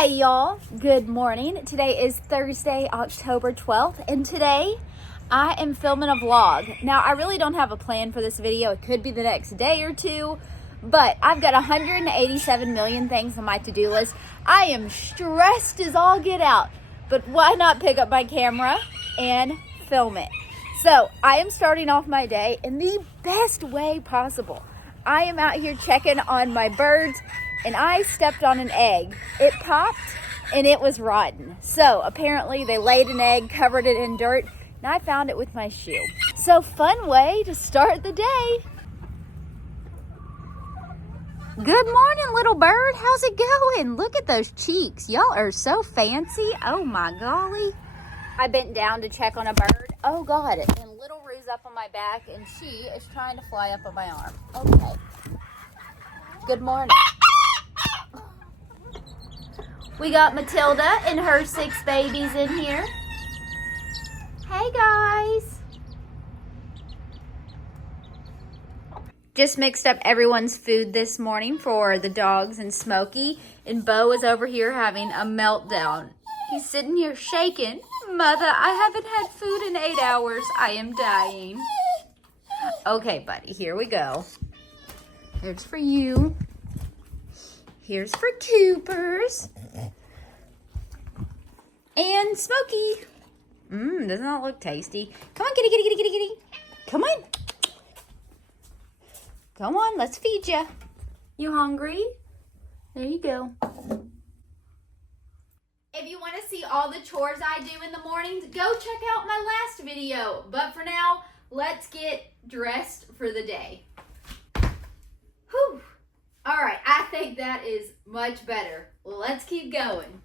Hey y'all, good morning. Today is Thursday, October 12th, and today I am filming a vlog. Now, I really don't have a plan for this video. It could be the next day or two, but I've got 187 million things on my to-do list. I am stressed as all get out, but why not pick up my camera and film it? So, I am starting off my day in the best way possible. I am out here checking on my birds, and I stepped on an egg. It popped, and it was rotten. So apparently they laid an egg, covered it in dirt, and I found it with my shoe. So fun way to start the day. Good morning, little bird. How's it going? Look at those cheeks. Y'all are so fancy. Oh my golly. I bent down to check on a bird. Oh God, and little Rue's up on my back, and she is trying to fly up on my arm. Okay. Good morning. We got Matilda and her 6 babies in here. Hey guys. Just mixed up everyone's food this morning for the dogs and Smokey. And Bo is over here having a meltdown. He's sitting here shaking. Mother, I haven't had food in 8 hours. I am dying. Okay, buddy, here we go. Here's for you. Here's for Coopers. And Smokey. Doesn't that look tasty? Come on, kitty, kitty, kitty, kitty, kitty. Come on. Come on, let's feed you. You hungry? There you go. If you want to see all the chores I do in the mornings, go check out my last video. But for now, let's get dressed for the day. Whew. All right, I think that is much better. Let's keep going.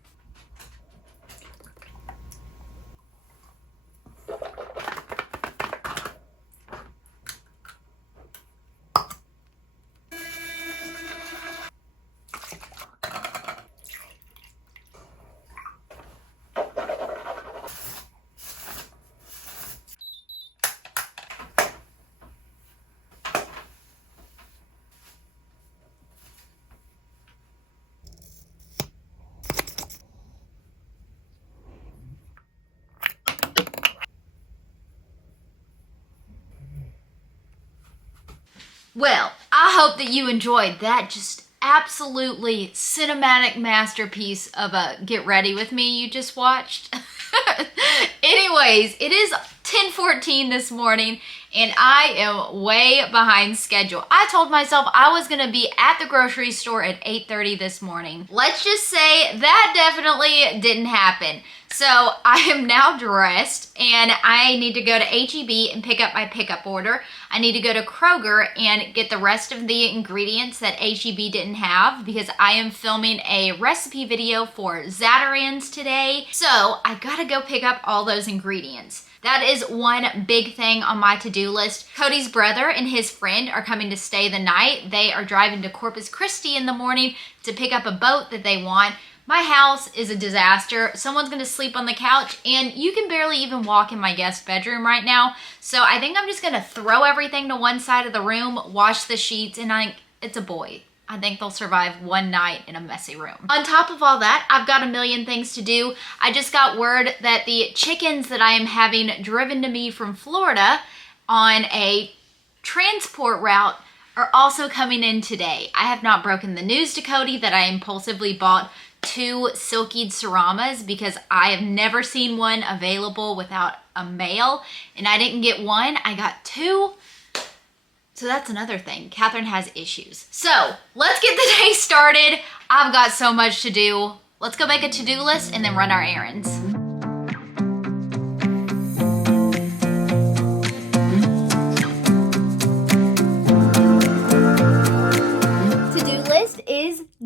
Well, I hope that you enjoyed that just absolutely cinematic masterpiece of a get ready with me you just watched. Anyways, it is 10:14 this morning and I am way behind schedule. I told myself I was gonna be at the grocery store at 8:30 this morning. Let's just say that definitely didn't happen. So I am now dressed and I need to go to H-E-B and pick up my pickup order. I need to go to Kroger and get the rest of the ingredients that H-E-B didn't have because I am filming a recipe video for Zatarain's today. So I gotta go pick up all those ingredients. That is one big thing on my to-do list. Cody's brother and his friend are coming to stay the night. They are driving to Corpus Christi in the morning to pick up a boat that they want. My house is a disaster. Someone's gonna sleep on the couch and you can barely even walk in my guest bedroom right now. So I think I'm just gonna throw everything to one side of the room, wash the sheets, and it's a boy. I think they'll survive one night in a messy room. On top of all that, I've got a million things to do. I just got word that the chickens that I am having driven to me from Florida on a transport route are also coming in today. I have not broken the news to Cody that I impulsively bought 2 silkied Saramas because I have never seen one available without a male, and I didn't get one, I got 2. So that's another thing. Catherine has issues. So let's get the day started. I've got so much to do. Let's go make a to-do list and then run our errands.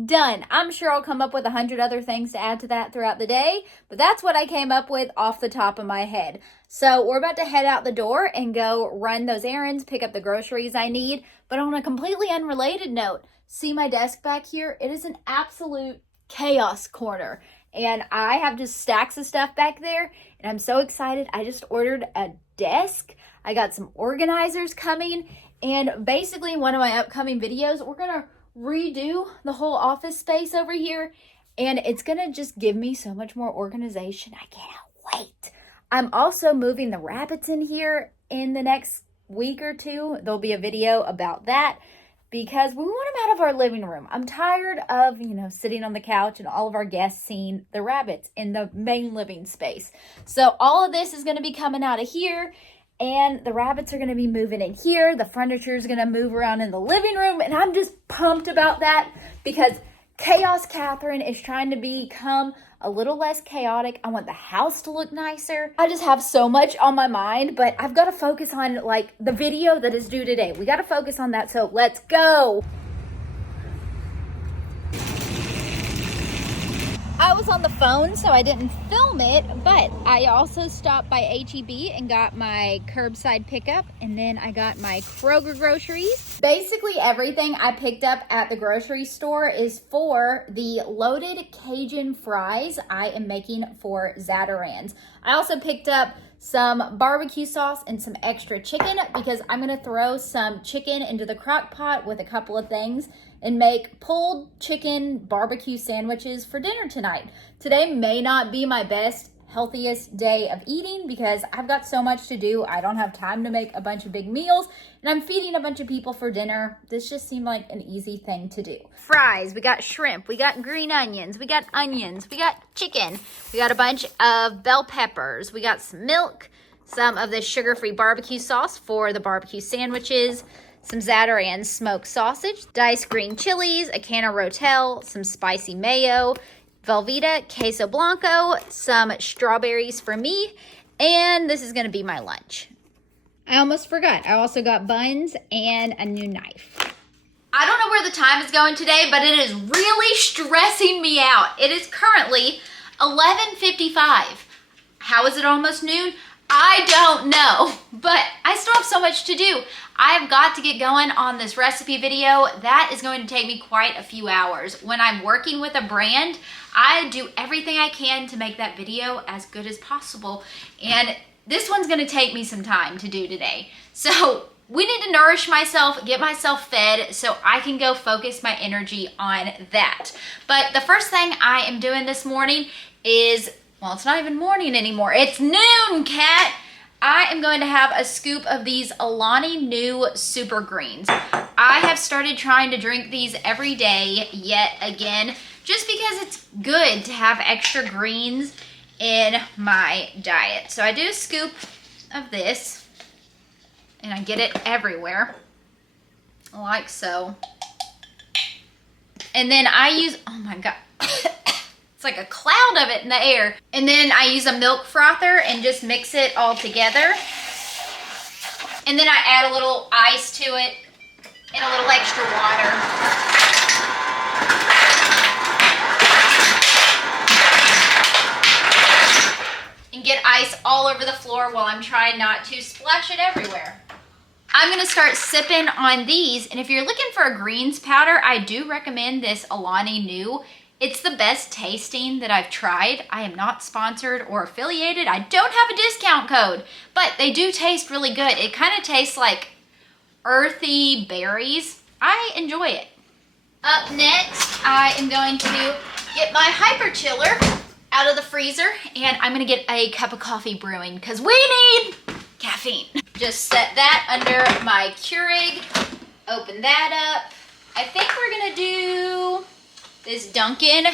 Done. I'm sure I'll come up with 100 other things to add to that throughout the day, but that's what I came up with off the top of my head. So we're about to head out the door and go run those errands, pick up the groceries I need. But on a completely unrelated note, see my desk back here? It is an absolute chaos corner. And I have just stacks of stuff back there, and I'm so excited. I just ordered a desk. I got some organizers coming, and basically in one of my upcoming videos, we're gonna redo the whole office space over here and it's gonna just give me so much more organization. I can't wait. I'm also moving the rabbits in here in the next week or two. There'll be a video about that because we want them out of our living room. I'm tired of, sitting on the couch and all of our guests seeing the rabbits in the main living space. So all of this is going to be coming out of here, and the rabbits are going to be moving in here. The furniture is going to move around in the living room, and I'm just pumped about that because Chaos Katherine is trying to become a little less chaotic. I want the house to look nicer. I just have so much on my mind, but I've got to focus on the video that is due today. We got to focus on that, so let's go. I was on the phone, so I didn't film it, but I also stopped by H-E-B and got my curbside pickup, and then I got my Kroger groceries. Basically everything I picked up at the grocery store is for the loaded Cajun fries I am making for Zatarain's. I also picked up some barbecue sauce and some extra chicken because I'm gonna throw some chicken into the crock pot with a couple of things and make pulled chicken barbecue sandwiches for dinner tonight. Today may not be my best, healthiest day of eating because I've got so much to do. I don't have time to make a bunch of big meals, and I'm feeding a bunch of people for dinner. This just seemed like an easy thing to do. Fries, we got shrimp, we got green onions, we got chicken, we got a bunch of bell peppers, we got some milk, some of this sugar-free barbecue sauce for the barbecue sandwiches, some Zatarain's smoked sausage, diced green chilies, a can of Rotel, some spicy mayo, Velveeta, queso blanco, some strawberries for me, and this is going to be my lunch. I almost forgot. I also got buns and a new knife. I don't know where the time is going today, but it is really stressing me out. It is currently 11:55. How is it almost noon? I don't know, but I still have so much to do. I've got to get going on this recipe video. That is going to take me quite a few hours. When I'm working with a brand, I do everything I can to make that video as good as possible. And this one's gonna take me some time to do today. So we need to nourish myself, get myself fed so I can go focus my energy on that. But the first thing I am doing this morning is, well, it's not even morning anymore. It's noon, Kat. I am going to have a scoop of these Alani Nu Super Greens. I have started trying to drink these every day yet again, just because it's good to have extra greens in my diet. So I do a scoop of this, and I get it everywhere, like so. And then I use, oh my God, it's like a cloud of it in the air. And then I use a milk frother and just mix it all together. And then I add a little ice to it and a little extra water. And get ice all over the floor while I'm trying not to splash it everywhere. I'm gonna start sipping on these, and if you're looking for a greens powder, I do recommend this Alani Nu. It's the best tasting that I've tried. I am not sponsored or affiliated. I don't have a discount code, but they do taste really good. It kind of tastes like earthy berries. I enjoy it. Up next, I am going to get my hyper chiller out of the freezer, and I'm gonna get a cup of coffee brewing because we need caffeine. Just set that under my Keurig, open that up. I think we're gonna do this Dunkin'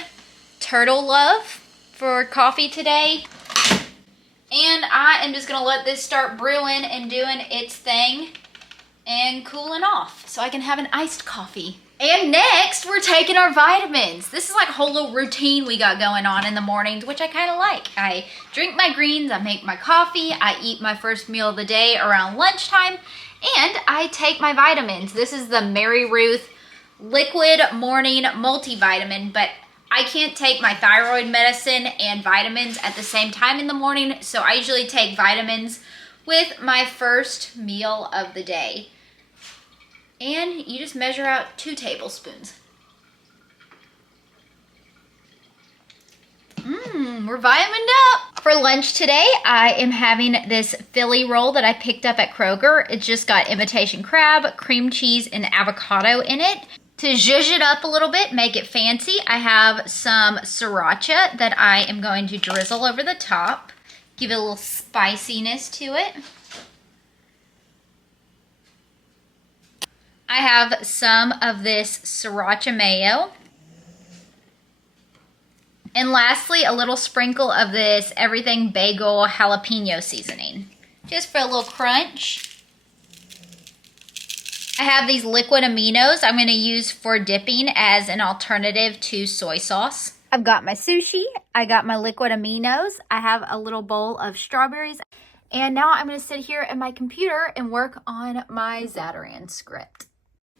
Turtle Love for coffee today. And I am just gonna let this start brewing and doing its thing and cooling off so I can have an iced coffee. And next, we're taking our vitamins. This is like a whole little routine we got going on in the mornings, which I kind of like. I drink my greens, I make my coffee, I eat my first meal of the day around lunchtime, and I take my vitamins. This is the Mary Ruth Liquid Morning Multivitamin, but I can't take my thyroid medicine and vitamins at the same time in the morning, so I usually take vitamins with my first meal of the day. And you just measure out 2 tablespoons. We're vitamined up. For lunch today, I am having this Philly roll that I picked up at Kroger. It's just got imitation crab, cream cheese, and avocado in it. To zhuzh it up a little bit, make it fancy, I have some sriracha that I am going to drizzle over the top. Give it a little spiciness to it. I have some of this sriracha mayo. And lastly, a little sprinkle of this everything bagel jalapeno seasoning. Just for a little crunch. I have these liquid aminos I'm going to use for dipping as an alternative to soy sauce. I've got my sushi. I got my liquid aminos. I have a little bowl of strawberries. And now I'm going to sit here at my computer and work on my Zatarain script.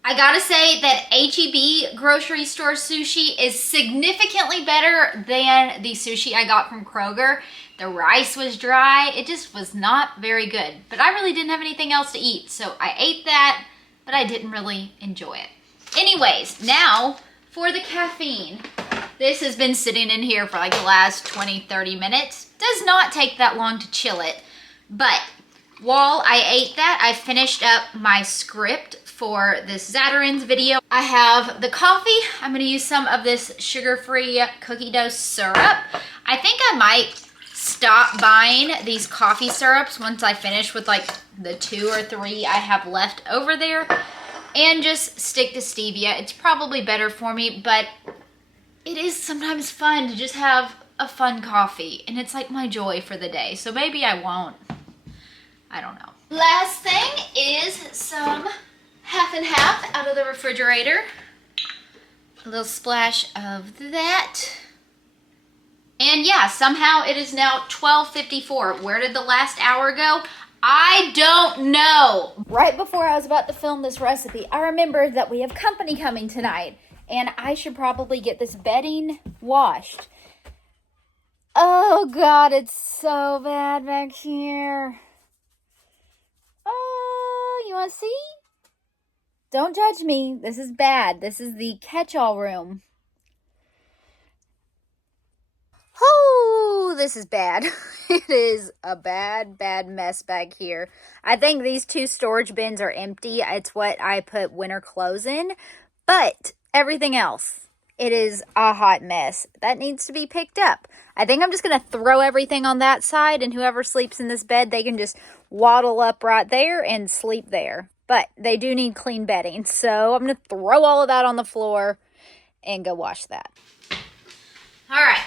I gotta say that H-E-B grocery store sushi is significantly better than the sushi I got from Kroger. The rice was dry. It just was not very good. But I really didn't have anything else to eat, so I ate that, but I didn't really enjoy it. Anyways, now for the caffeine. This has been sitting in here for like the last 20-30 minutes. Does not take that long to chill it, but while I ate that, I finished up my script for this Zatarain's video. I have the coffee. I'm going to use some of this sugar-free cookie dough syrup. I think I might stop buying these coffee syrups once I finish with like the 2 or 3 I have left over there and just stick to stevia. It's probably better for me, but it is sometimes fun to just have a fun coffee, and it's like my joy for the day. So maybe I won't. I don't know. Last thing is some half and half out of the refrigerator. A little splash of that. And yeah, somehow it is now 12:54. Where did the last hour go? I don't know. Right before I was about to film this recipe, I remembered that we have company coming tonight, and I should probably get this bedding washed. Oh God, it's so bad back here. Oh, you want to see? Don't judge me. This is bad. This is the catch-all room. Oh, this is bad. It is a bad, bad mess back here. I think these 2 storage bins are empty. It's what I put winter clothes in. But everything else, it is a hot mess. That needs to be picked up. I think I'm just going to throw everything on that side, and whoever sleeps in this bed, they can just waddle up right there and sleep there. But they do need clean bedding, so I'm going to throw all of that on the floor and go wash that. All right.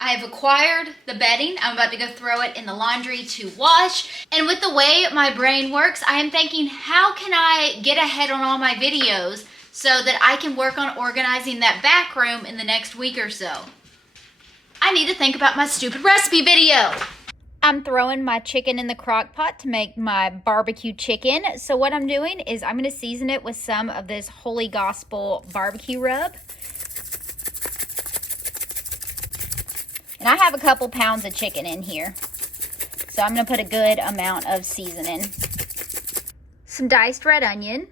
I have acquired the bedding. I'm about to go throw it in the laundry to wash. And with the way my brain works, I am thinking, how can I get ahead on all my videos so that I can work on organizing that back room in the next week or so? I need to think about my stupid recipe video. I'm throwing my chicken in the crock pot to make my barbecue chicken. So what I'm doing is I'm going to season it with some of this Holy Gospel barbecue rub. And I have a couple pounds of chicken in here, so I'm going to put a good amount of seasoning. Some diced red onion.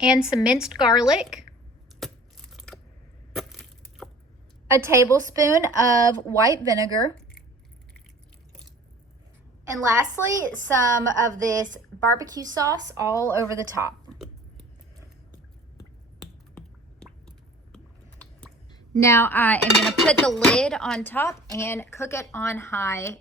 And some minced garlic. A tablespoon of white vinegar. And lastly, some of this barbecue sauce all over the top. Now I am going to put the lid on top and cook it on high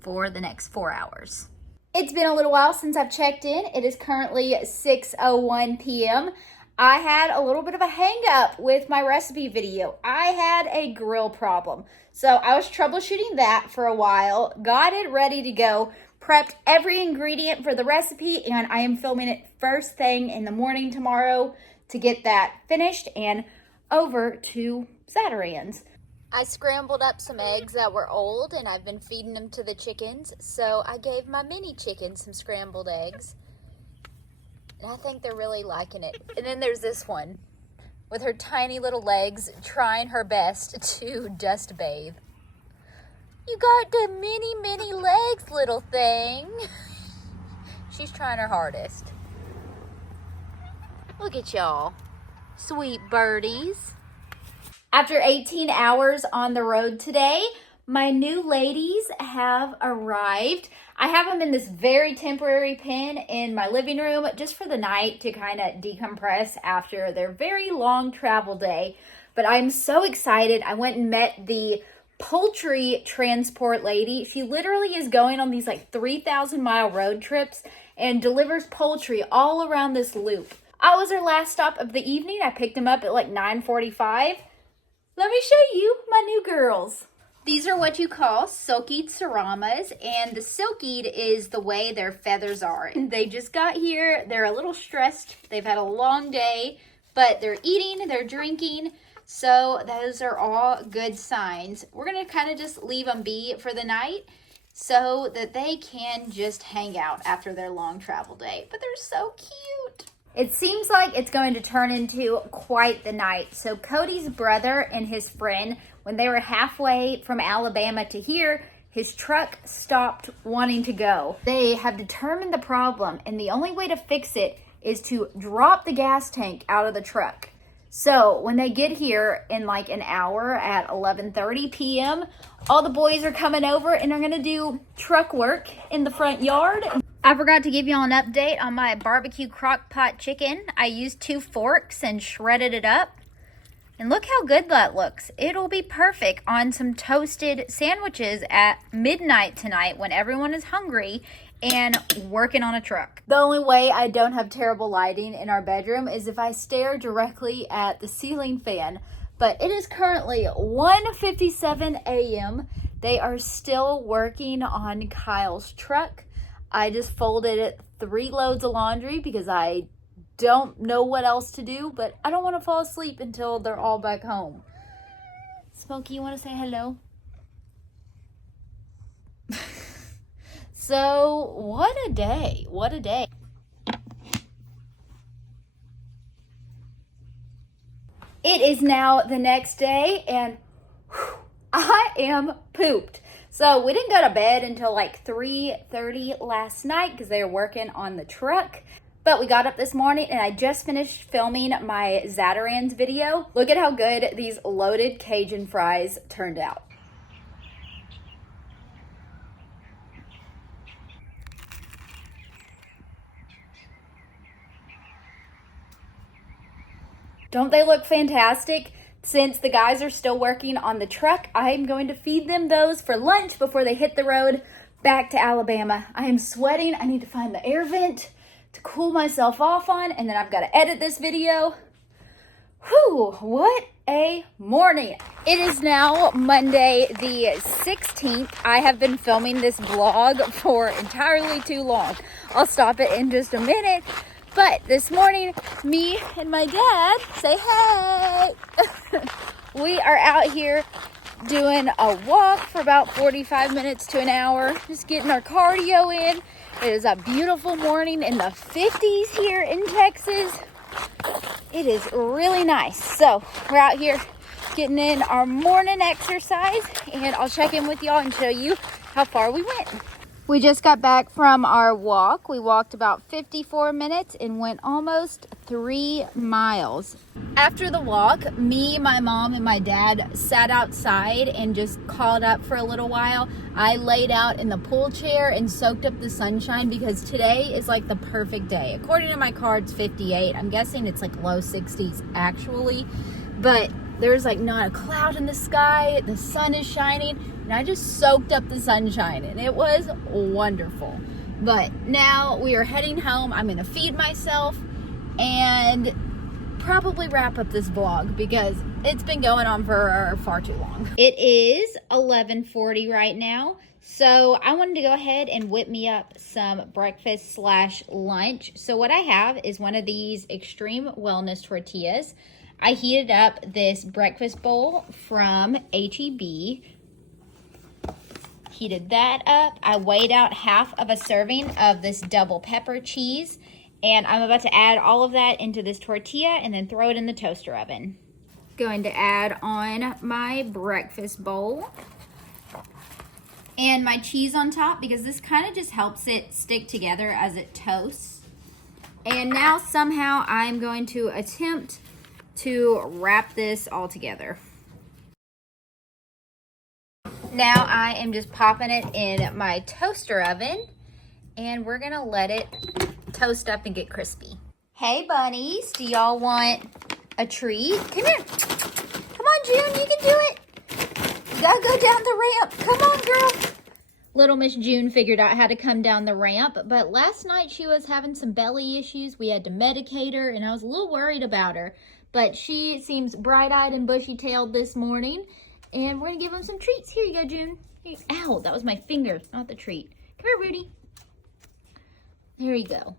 for the next 4 hours. It's been a little while since I've checked in. It is currently 6:01 p.m. I had a little bit of a hang up with my recipe video. I had a grill problem. So I was troubleshooting that for a while, got it ready to go, prepped every ingredient for the recipe, and I am filming it first thing in the morning tomorrow to get that finished and over to Zatarain's. I scrambled up some eggs that were old, and I've been feeding them to the chickens, so I gave my mini chickens some scrambled eggs, and I think they're really liking it. And then there's this one with her tiny little legs trying her best to dust bathe. You got the mini legs, little thing. She's trying her hardest. Look at y'all, sweet birdies. After 18 hours on the road today, My new ladies have arrived. I have them in this very temporary pen in my living room just for the night to kind of decompress after their very long travel day. But I'm so excited. I went and met the poultry transport lady. She literally is going on these like 3,000-mile road trips and delivers poultry all around this loop. I was her last stop of the evening. I picked them up at like 9:45. Let me show you my new girls. These are what you call silkied seramas, and the silkied is the way their feathers are. They just got here. They're a little stressed. They've had a long day, but they're eating, they're drinking, so those are all good signs. We're going to kind of just leave them be for the night so that they can just hang out after their long travel day. But they're so cute. It seems like it's going to turn into quite the night. So Cody's brother and his friend, when they were halfway from Alabama to here, his truck stopped wanting to go. They have determined the problem, and the only way to fix it is to drop the gas tank out of the truck. So when they get here in like an hour at 11:30 p.m., all the boys are coming over and are gonna do truck work in the front yard. I forgot to give y'all an update on my barbecue crock pot chicken. I used 2 forks and shredded it up. And look how good that looks. It'll be perfect on some toasted sandwiches at midnight tonight when everyone is hungry and working on a truck. The only way I don't have terrible lighting in our bedroom is if I stare directly at the ceiling fan. But it is currently 1:57 a.m. They are still working on Kyle's truck. I just folded 3 loads of laundry because I don't know what else to do, but I don't want to fall asleep until they're all back home. Smokey, you want to say hello? So, what a day. What a day. It is now the next day, and I am pooped. So we didn't go to bed until like 3:30 last night because they were working on the truck. But we got up this morning and I just finished filming my Zatarans video. Look at how good these loaded Cajun fries turned out. Don't they look fantastic? Since the guys are still working on the truck, I'm going to feed them those for lunch before they hit the road back to Alabama. I am sweating. I need to find the air vent to cool myself off on, and then I've got to edit this video. Whew, what a morning. It is now Monday the 16th. I have been filming this vlog for entirely too long. I'll stop it in just a minute. But this morning, me and my dad, say hey, we are out here doing a walk for about 45 minutes to an hour, just getting our cardio in. It is a beautiful morning in the 50s here in Texas. It is really nice. So we're out here getting in our morning exercise, and I'll check in with y'all and show you how far we went. We just got back from our walk. We walked about 54 minutes and went almost 3 miles. After the walk, me, my mom, and my dad sat outside and just called up for a little while. I laid out in the pool chair and soaked up the sunshine because today is like the perfect day. According to my card, it's 58. I'm guessing it's like low 60s actually, but there's like not a cloud in the sky. The sun is shining, and I just soaked up the sunshine, and it was wonderful. But now we are heading home. I'm gonna feed myself and probably wrap up this vlog because it's been going on for far too long. It is 11:40 right now, so I wanted to go ahead and whip me up some breakfast / lunch. So what I have is one of these extreme wellness tortillas. I heated up this breakfast bowl from H-E-B. Heated that up. I weighed out half of a serving of this double pepper cheese, and I'm about to add all of that into this tortilla and then throw it in the toaster oven. Going to add on my breakfast bowl and my cheese on top because this kind of just helps it stick together as it toasts. And now somehow I'm going to attempt to wrap this all together. Now I am just popping it in my toaster oven, and we're gonna let it toast up and get crispy. Hey bunnies, do y'all want a treat? Come here. Come on, June, you can do it. You gotta go down the ramp. Come on, girl. Little Miss June figured out how to come down the ramp, but last night she was having some belly issues. We had to medicate her, and I was a little worried about her. But she seems bright-eyed and bushy-tailed this morning, and we're gonna give him some treats. Here you go, June. Here, ow, that was my finger, not the treat. Come here, Rudy. Here you go.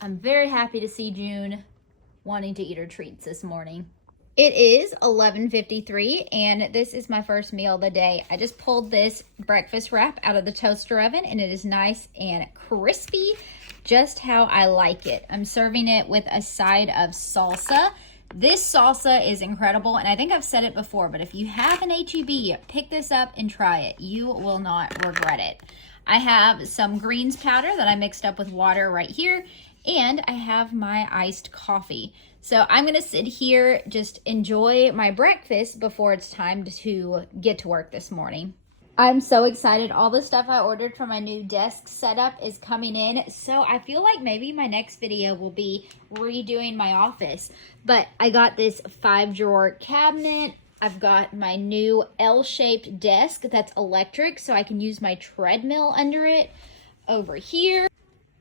I'm very happy to see June wanting to eat her treats this morning. It is 11:53, and this is my first meal of the day. I just pulled this breakfast wrap out of the toaster oven, and it is nice and crispy, just how I like it. I'm serving it with a side of salsa. This salsa is incredible, and I think I've said it before, but if you have an HEB, pick this up and try it. You will not regret it. I have some greens powder that I mixed up with water right here, and I have my iced coffee. So I'm gonna sit here, just enjoy my breakfast before it's time to get to work this morning. I'm so excited. All the stuff I ordered for my new desk setup is coming in. So I feel like maybe my next video will be redoing my office. But I got this 5-drawer cabinet. I've got my new L-shaped desk that's electric, so I can use my treadmill under it. Over here,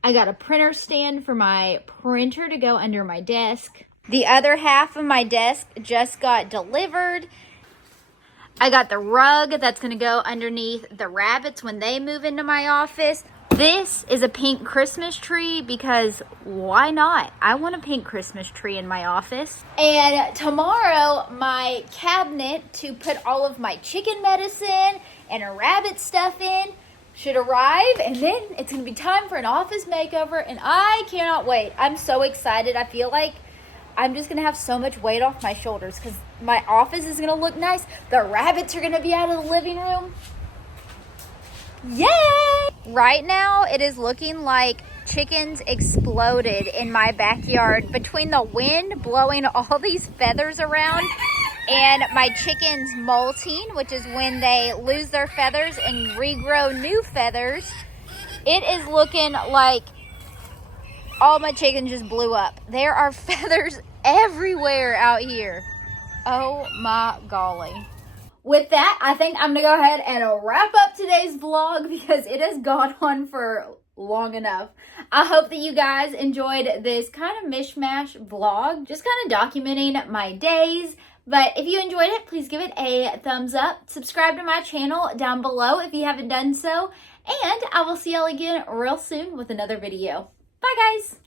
I got a printer stand for my printer to go under my desk. The other half of my desk just got delivered. I got the rug that's gonna go underneath the rabbits when they move into my office. This is a pink Christmas tree because why not? I want a pink Christmas tree in my office. And tomorrow, my cabinet to put all of my chicken medicine and a rabbit stuff in should arrive, and then it's gonna be time for an office makeover, and I cannot wait. I'm so excited. I feel like I'm just gonna have so much weight off my shoulders because my office is gonna look nice. The rabbits are gonna be out of the living room. Yay! Right now, it is looking like chickens exploded in my backyard between the wind blowing all these feathers around and my chickens molting, which is when they lose their feathers and regrow new feathers. It is looking like all my chickens just blew up. There are feathers everywhere out here. Oh my golly. With that, I think I'm gonna go ahead and wrap up today's vlog because it has gone on for long enough. I hope that you guys enjoyed this kind of mishmash vlog, just kind of documenting my days. But if you enjoyed it, please give it a thumbs up. Subscribe to my channel down below if you haven't done so. And I will see y'all again real soon with another video. Bye guys!